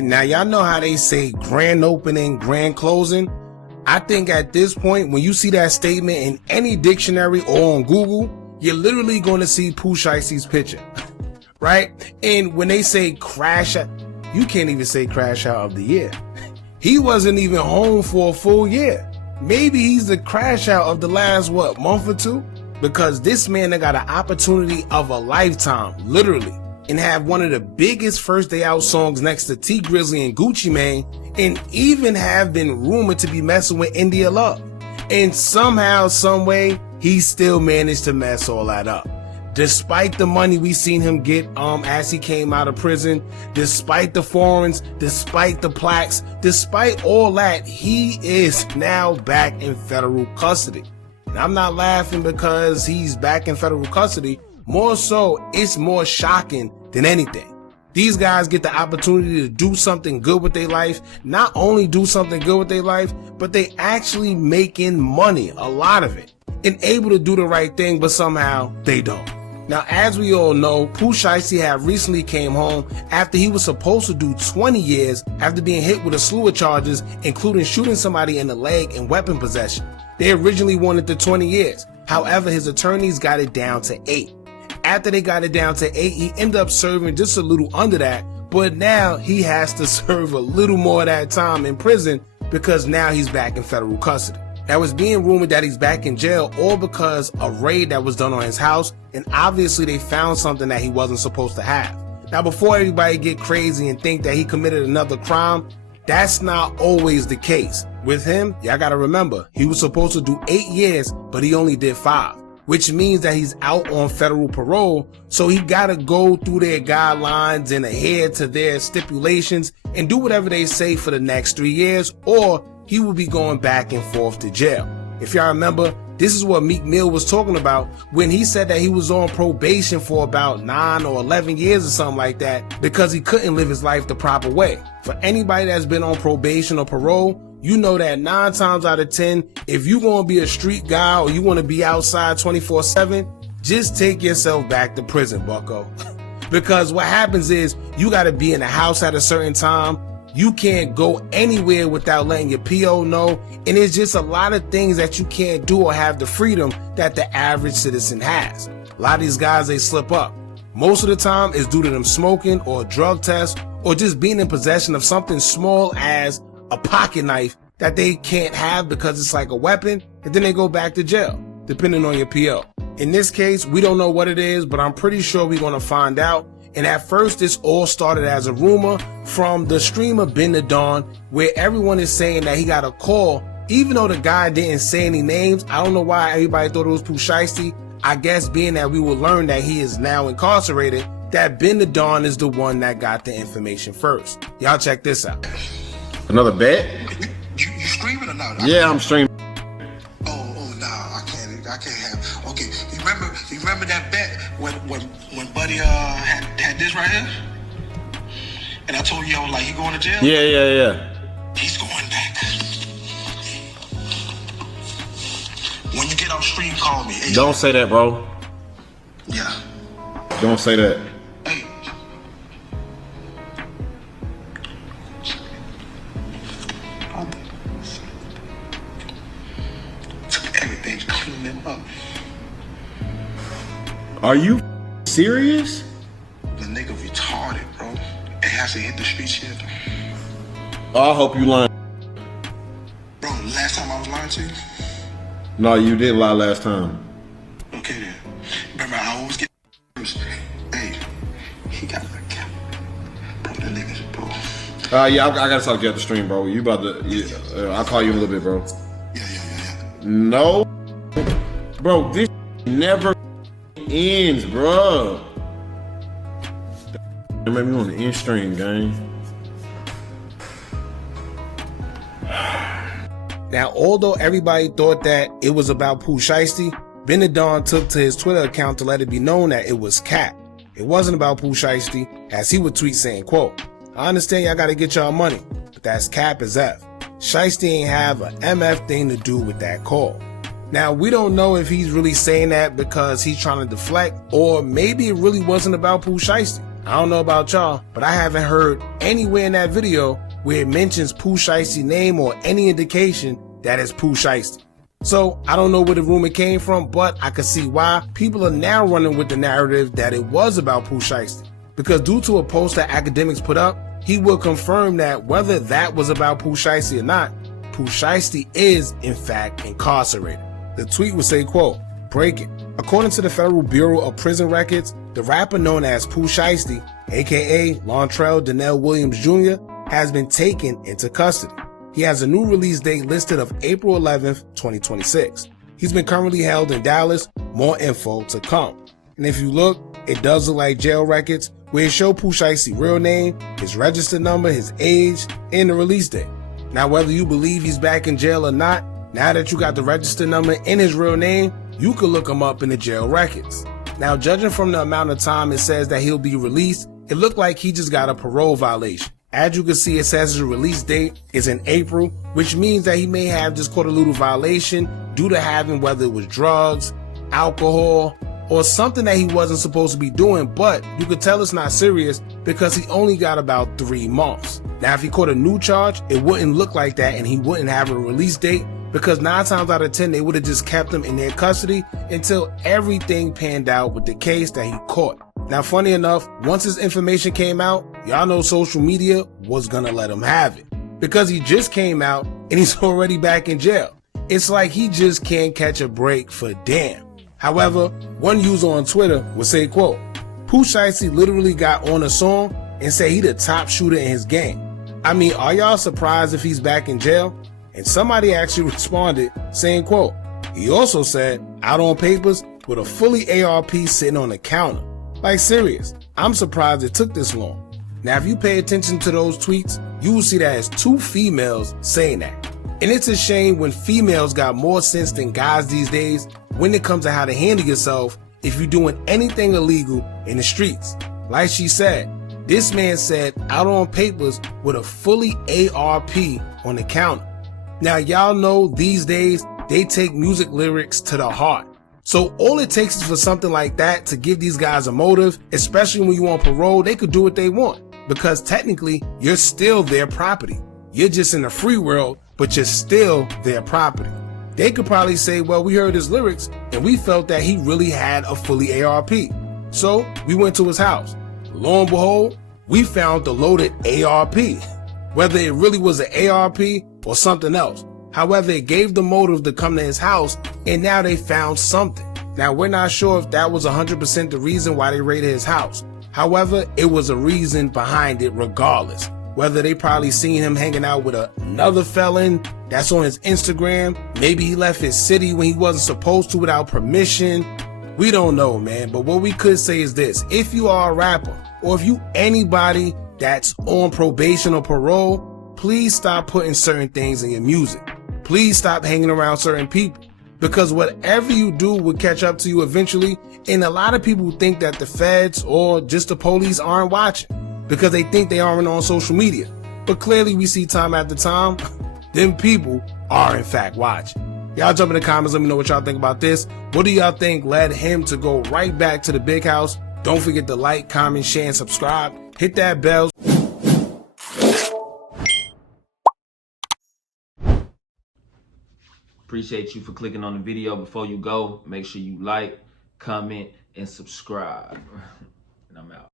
Now y'all know how they say grand opening, grand closing. I think at this point, when you see that statement in any dictionary or on Google, you're literally going to see Pooh Shiesty's picture, right? And when they say crash out, you can't even say crash out of the year. He wasn't even home for a full year. Maybe he's the crash out of the last, month or two? Because this man that got an opportunity of a lifetime, literally, and have one of the biggest first day out songs next to T Grizzly and Gucci Mane, and even have been rumored to be messing with India Love. And somehow, some way, he still managed to mess all that up. Despite the money we seen him get as he came out of prison, despite the foreigns, despite the plaques, despite all that, he is now back in federal custody. And I'm not laughing because he's back in federal custody. More so, it's more shocking than anything. These guys get the opportunity to do something good with their life. Not only do something good with their life, but they actually making money, a lot of it, and able to do the right thing, but somehow they don't. Now, as we all know, Pooh Shiesty had recently came home after he was supposed to do 20 years after being hit with a slew of charges, including shooting somebody in the leg and weapon possession. They originally wanted the 20 years. However, his attorneys got it down to 8. After they got it down to 8, he ended up serving just a little under that, but now he has to serve a little more of that time in prison because now he's back in federal custody. Now, it's being rumored that he's back in jail all because a raid that was done on his house, and obviously they found something that he wasn't supposed to have. Now, before everybody get crazy and think that he committed another crime, that's not always the case. With him, y'all gotta remember, he was supposed to do 8 years, but he only did 5. Which means that he's out on federal parole, so he gotta go through their guidelines and adhere to their stipulations and do whatever they say for the next 3 years, or he will be going back and forth to jail. If y'all remember, this is what Meek Mill was talking about when he said that he was on probation for about 9 or 11 years or something like that because he couldn't live his life the proper way. For anybody that's been on probation or parole, you know that 9 times out of 10, if you're going to be a street guy or you want to be outside 24/7, just take yourself back to prison, bucko. Because what happens is you got to be in the house at a certain time. You can't go anywhere without letting your PO know. And it's just a lot of things that you can't do or have the freedom that the average citizen has. A lot of these guys, they slip up. Most of the time it's due to them smoking or a drug test or just being in possession of something small as a pocket knife that they can't have because it's like a weapon, and then they go back to jail, depending on your PO. In this case, we don't know what it is, but I'm pretty sure we're going to find out. And at first, this all started as a rumor from the streamer Ben the Don, where everyone is saying that he got a call, even though the guy didn't say any names. I don't know why everybody thought it was Pooh Shiesty. I guess being that we will learn that he is now incarcerated, that Ben the Don is the one that got the information first. Y'all check this out. Another bet? You streaming or not? Yeah, I'm streaming. Oh no, I can't have. Okay, you remember that bet when Buddy had this right here, and I told you I was like, he going to jail? Yeah. He's going back. When you get off stream, call me. Hey, Don't say that, bro. Yeah. Don't say that. Hey. Took everything to clean them up. Are you serious? The nigga retarded, bro. It has to hit the streets yet. I hope you lying. Bro, last time I was lying to you? No, you did lie last time. Okay then. Remember, I always get hey, he got my cap. Bro, the niggas, bro. Yeah, I gotta talk to you at the stream, bro. You about to, I'll call you in a little bit, bro. Yeah. No. Bro, this never ends, bro. It made me want to end stream, gang. Now, although everybody thought that it was about Pooh Shiesty, Ben the Don took to his Twitter account to let it be known that it was cap. It wasn't about Pooh Shiesty, as he would tweet saying, quote, "I understand y'all gotta get y'all money, but that's cap as F. Shiesty ain't have a MF thing to do with that call." Now, we don't know if he's really saying that because he's trying to deflect, or maybe it really wasn't about Pooh Shiesty. I don't know about y'all, but I haven't heard anywhere in that video where it mentions Pooh Shiesty's name or any indication that it's Pooh Shiesty. So I don't know where the rumor came from, but I can see why people are now running with the narrative that it was about Pooh Shiesty. Because due to a post that academics put up, he will confirm that whether that was about Pooh Shiesty or not, Pooh Shiesty is in fact incarcerated. The tweet would say, quote, breaking. According to the Federal Bureau of Prison Records, the rapper known as Pooh Shiesty, aka Lontrell Donnell Williams Jr., has been taken into custody. He has a new release date listed of April 11th, 2026. He's been currently held in Dallas. More info to come. And if you look, it does look like jail records where it shows Pooh Shiesty's real name, his registered number, his age, and the release date. Now, whether you believe he's back in jail or not, now that you got the registered number and his real name, you can look him up in the jail records. Now, judging from the amount of time it says that he'll be released, it looked like he just got a parole violation. As you can see, it says his release date is in April, which means that he may have just caught a little violation due to having whether it was drugs, alcohol, or something that he wasn't supposed to be doing, but you could tell it's not serious because he only got about 3 months. Now, if he caught a new charge, it wouldn't look like that and he wouldn't have a release date because 9 times out of 10, they would have just kept him in their custody until everything panned out with the case that he caught. Now, funny enough, once his information came out, y'all know social media was gonna let him have it because he just came out and he's already back in jail. It's like he just can't catch a break for damn. However, one user on Twitter would say, quote, Pooh Shiesty literally got on a song and said he the top shooter in his game. I mean, are y'all surprised if he's back in jail? And somebody actually responded saying, quote, he also said, out on papers with a fully ARP sitting on the counter. Like serious, I'm surprised it took this long. Now, if you pay attention to those tweets, you will see that it's 2 females saying that. And it's a shame when females got more sense than guys these days when it comes to how to handle yourself if you're doing anything illegal in the streets. Like she said, this man said out on papers with a fully ARP on the counter. Now, y'all know these days they take music lyrics to the heart. So all it takes is for something like that to give these guys a motive, especially when you're on parole. They could do what they want because technically you're still their property. You're just in the free world, but you're still their property. They could probably say, well, we heard his lyrics and we felt that he really had a fully ARP. So we went to his house. Lo and behold, we found the loaded ARP, whether it really was an ARP or something else. However, it gave the motive to come to his house and now they found something. Now, we're not sure if that was 100% the reason why they raided his house. However, it was a reason behind it regardless. Whether they probably seen him hanging out with another felon that's on his Instagram. Maybe he left his city when he wasn't supposed to without permission. We don't know, man. But what we could say is this. If you are a rapper or if you anybody that's on probation or parole, please stop putting certain things in your music. Please stop hanging around certain people because whatever you do will catch up to you eventually. And a lot of people think that the feds or just the police aren't watching because they think they aren't on social media. But clearly we see time after time, them people are in fact watching. Y'all jump in the comments, let me know what y'all think about this. What do y'all think led him to go right back to the big house? Don't forget to like, comment, share, and subscribe. Hit that bell. Appreciate you for clicking on the video. Before you go, make sure you like, comment, and subscribe.